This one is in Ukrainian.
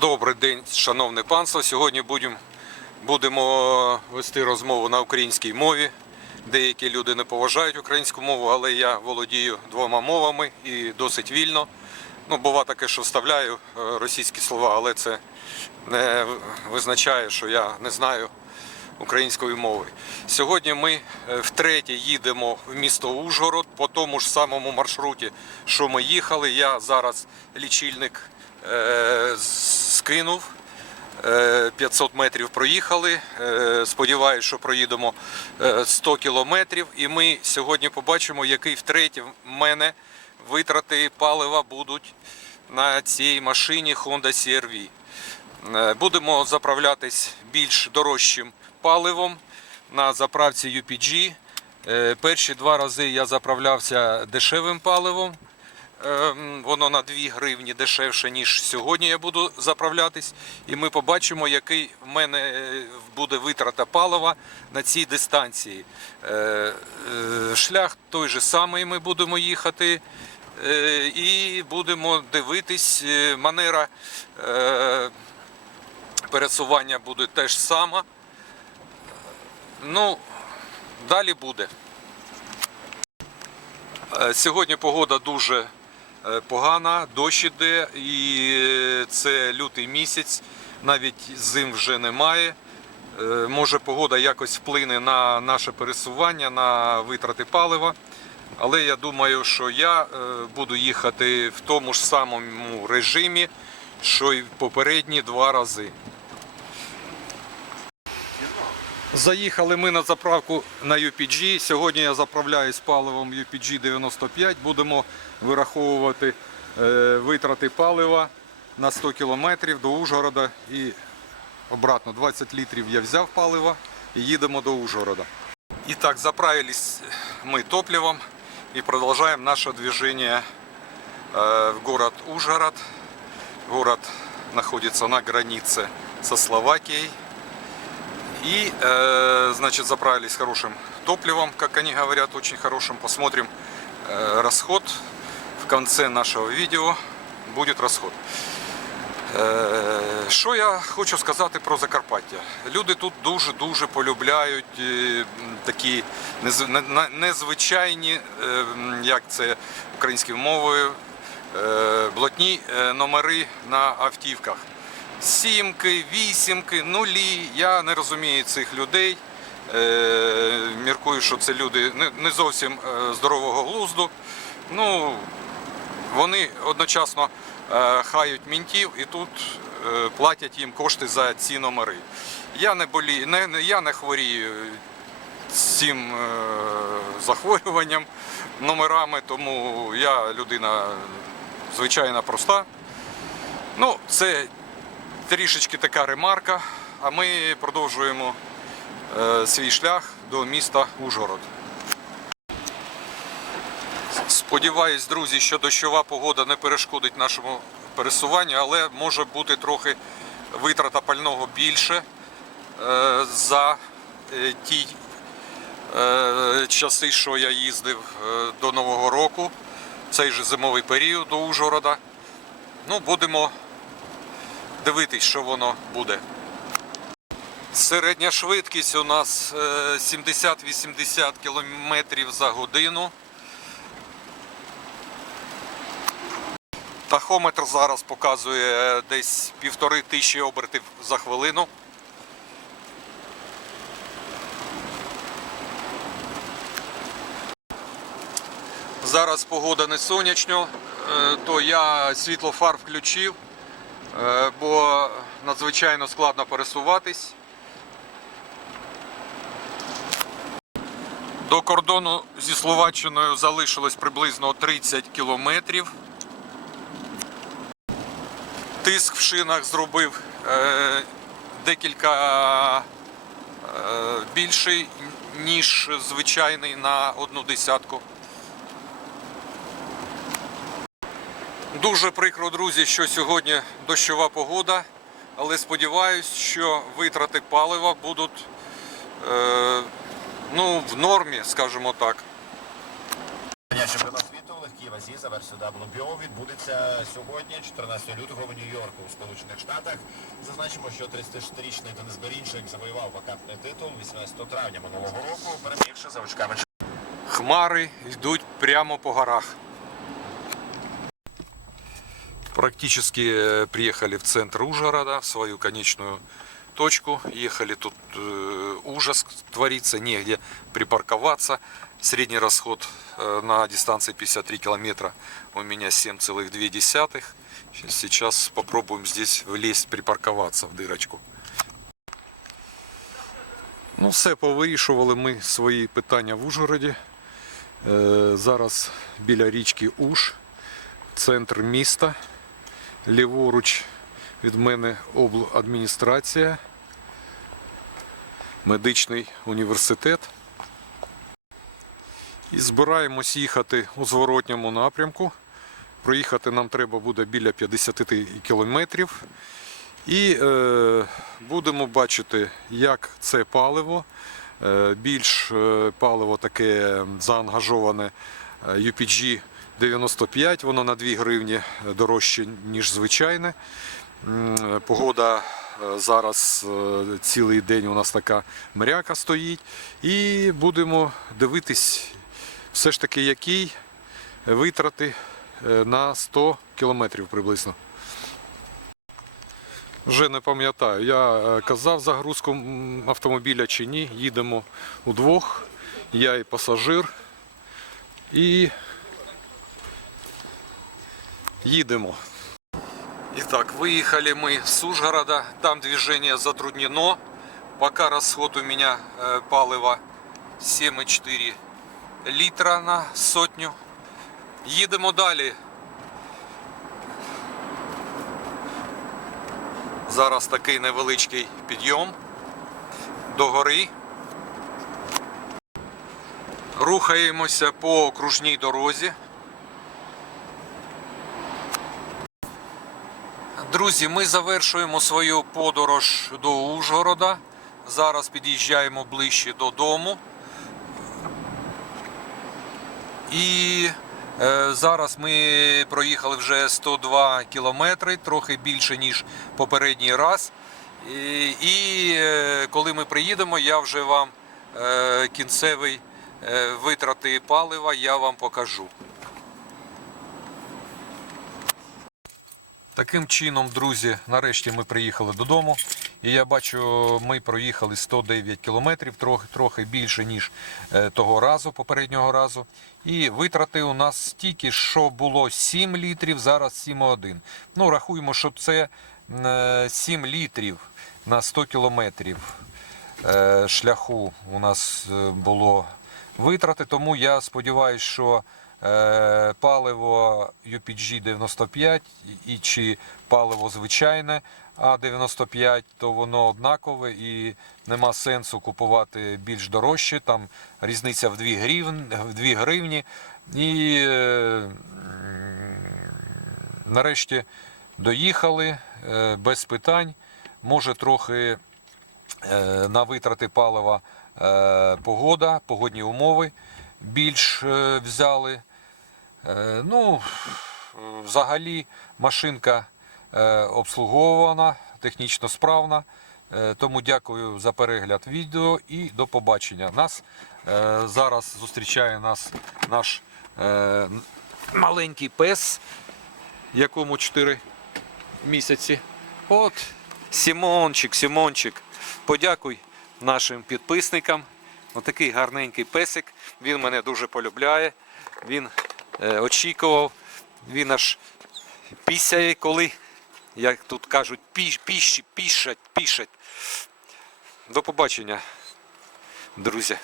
Добрий день, шановне панство. Сьогодні будемо, будемо вести розмову на українській мові. Деякі люди не поважають українську мову, але я володію двома мовами і досить вільно. Ну, бува таке, що вставляю е, російські слова, але це не визначає, що я не знаю української мови. Сьогодні ми е, втретє їдемо в місто Ужгород по тому ж самому маршруті, що ми їхали. Я зараз лічильник е, скинув. Е, 500 метрів проїхали. Е, Сподіваюсь, що проїдемо е, 100 кілометрів. І ми сьогодні побачимо, який втретє в мене витрати палива будуть на цій машині Honda CR-V. Е, Будемо заправлятись більш дорожчим паливом на заправці UPG. Е, Перші два рази я заправлявся дешевим паливом. Ем, Воно на 2 гривні дешевше, ніж сьогодні я буду заправлятись. І ми побачимо, який в мене е, буде витрата палива на цій дистанції. Е, е, Шлях той же самий ми будемо їхати. І будемо дивитись, манера пересування буде теж сама. Ну, далі буде. Сьогодні погода дуже погана, дощ іде, і е, це лютий місяць, навіть зим вже немає. Е, Може погода якось вплине на наше пересування, на витрати палива. Але я думаю, що я е, буду їхати в тому ж самому режимі, що й попередні два рази. Заїхали ми на заправку на UPG. Сьогодні я заправляюсь паливом UPG 95. Будемо вираховувати е, витрати палива на 100 кілометрів до Ужгорода і обратно 20 літрів я взяв палива і їдемо до Ужгорода. І так, заправились мы топливом и продолжаем наше движение в город Ужгород. Город находится на границе со Словакией. И, э, значит, заправились хорошим топливом, как они говорят, очень хорошим. Посмотрим э, расход. В конце нашего видео будет расход. Е, Що я хочу сказати про Закарпаття? Люди тут дуже-дуже полюбляють е, такі незвичайні, е, як це українською мовою, е, блатні номери на автівках. Сімки, вісімки, нулі. Я не розумію цих людей. Е, Міркую, що це люди не- зовсім е, здорового глузду. Ну, вони одночасно е, хають мінтів і тут платять їм кошти за ці номери. Я не болію, не, я не хворію цим захворюванням, номерами, тому я людина звичайна проста. Ну, це трішечки така ремарка, а ми продовжуємо е, свій шлях до міста Ужгород. Сподіваюсь, друзі, що дощова погода не перешкодить нашому пересуванню, але може бути трохи витрата пального більше е, за е, ті часи, що я їздив до Нового року, цей же зимовий період до Ужгорода. Ну, будемо дивитись, що воно буде. Середня швидкість у нас е, 70-80 км за годину. Тахометр зараз показує десь півтори тисячі обертів за хвилину. Зараз погода не сонячна, е, то я світлофар включив, е, бо надзвичайно складно пересуватись. До кордону зі Словаччиною залишилось приблизно 30 кілометрів. Тиск в шинах зробив е, декілька е, більший, ніж звичайний на одну десятку. Дуже прикро, друзі, що сьогодні дощова погода, але сподіваюсь, що витрати палива будуть е, ну, в нормі, скажімо так. Щоб світу в легкій вазі за версією WBO відбудеться сьогодні, 14 лютого в Нью-Йорку у Сполучених Штатах. Зазначимо, що 36-річний Денис Берінчик завоював вакантний титул 18 травня минулого року, перемігши за очками Хмари йдуть прямо по горах. Практически э, приехали в центр Ужгорода, в свою конечную точку. Ехали тут э, ужас творится, негде припарковаться. Средний расход э, на дистанции 53 километра у меня 7,2. Сейчас, сейчас попробуем здесь влезть, припарковаться в дырочку. Ну, все, повирішували ми свої питання в Ужгороді. Е, Зараз біля річки Уж, центр міста. Ліворуч від мене обладміністрація, медичний університет. І збираємось їхати у зворотньому напрямку. Проїхати нам треба буде біля 50 кілометрів. І е, будемо бачити, як це паливо. Е, більш е, паливо таке заангажоване е, UPG 95, воно на 2 гривні дорожче, ніж звичайне. Погода е, зараз е, цілий день у нас така мряка стоїть. І будемо дивитись, все ж таки, який витрати е, на 100 кілометрів приблизно. Вже не пам'ятаю. Я казав загрузку автомобіля чи ні. Їдемо удвох. Я і пасажир. І їдемо. Итак, выехали мы с Ужгорода. Там движение затруднено. Пока расход у меня э, палива 7,4 литра на сотню. Їдемо далі. Зараз такий невеличкий підйом до гори. Рухаємося по окружній дорозі. Друзі, ми завершуємо свою подорож до Ужгорода. Зараз під'їжджаємо ближче додому. І е, зараз ми проїхали вже 102 кілометри, трохи більше, ніж попередній раз. І, і е, коли ми приїдемо, я вже вам е, кінцевий е, витрати палива я вам покажу. Таким чином, друзі, нарешті ми приїхали додому. І я бачу, ми проїхали 109 кілометрів, трохи, трохи більше, ніж е, того разу, попереднього разу. І витрати у нас стільки, що було 7 літрів, зараз 7,1. Ну, рахуємо, що це е, 7 літрів на 100 кілометрів е, шляху у нас е, було витрати. Тому я сподіваюся, що е, паливо UPG 95 і чи паливо звичайне А95, то воно однакове і нема сенсу купувати більш дорожче. Там різниця в 2 гривні. В 2 гривні. І е, нарешті доїхали е, без питань. Може трохи е, на витрати палива е, погода, погодні умови більш е, взяли. Е, Ну, взагалі машинка е, обслуговувана, технічно справна. Е, Тому дякую за перегляд відео і до побачення. Нас зараз зустрічає нас наш маленький пес, якому 4 місяці. От Сімончик, Сімончик. Подякуй нашим підписникам. Отакий гарненький песик. Він мене дуже полюбляє. Він очікував. Він аж пісяє, коли, як тут кажуть, піш, піш, пішать, пішать. До побачення, друзі.